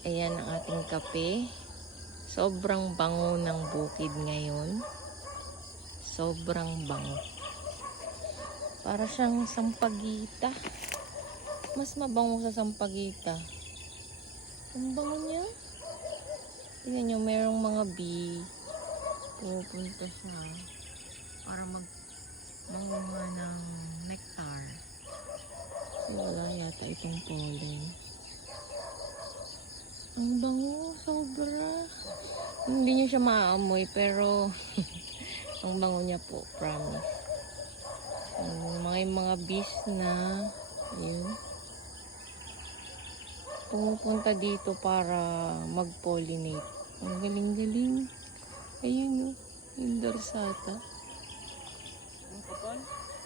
Ayan ang ating kape. Sobrang bango ng bukid ngayon. Sobrang bango. Para siyang sampagita. Mas mabango sa sampagita. Ang bango niya. Tingnan nyo, mayroong mga bee. Pupunta siya para manguha ng nectar. Kasi wala yata itong pollen. Ang bango, sobra. Hindi niya siya maaamoy, pero ang bango niya po, promise. Mga bees na yun, pumupunta dito para mag-pollinate. Ang galing-galing. Ayun o, yung dorsata. Ang kapal?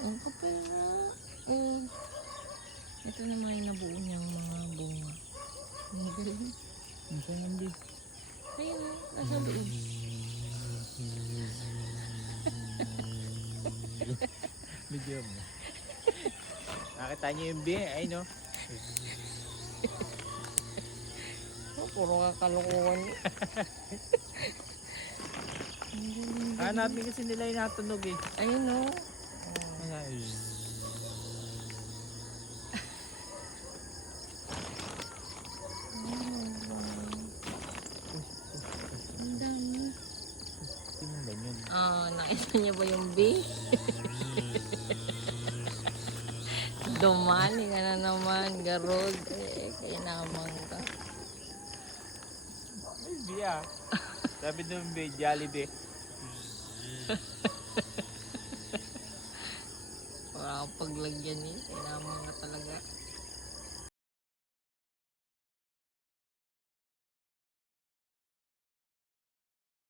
Ang kapal na. Ito naman yung nabuo niyang mga bunga. Ang galing. Ang sanambi. Ayun o, nasa loob. Video mo. Nakita niyo yung bee, ay no? Oh, puro kakalukuhan. Hanapin kasi nila yung natunog eh. Ayun o. Ang dami. Tingnan ba yun? Nakita niyo ba yung bee? Dumali ka na naman, garod. Kaya naman ka. Ay, bee ah. Sabi nung bee, Jollibee. Wala akong paglagyan eh. Kaya naman ka talaga.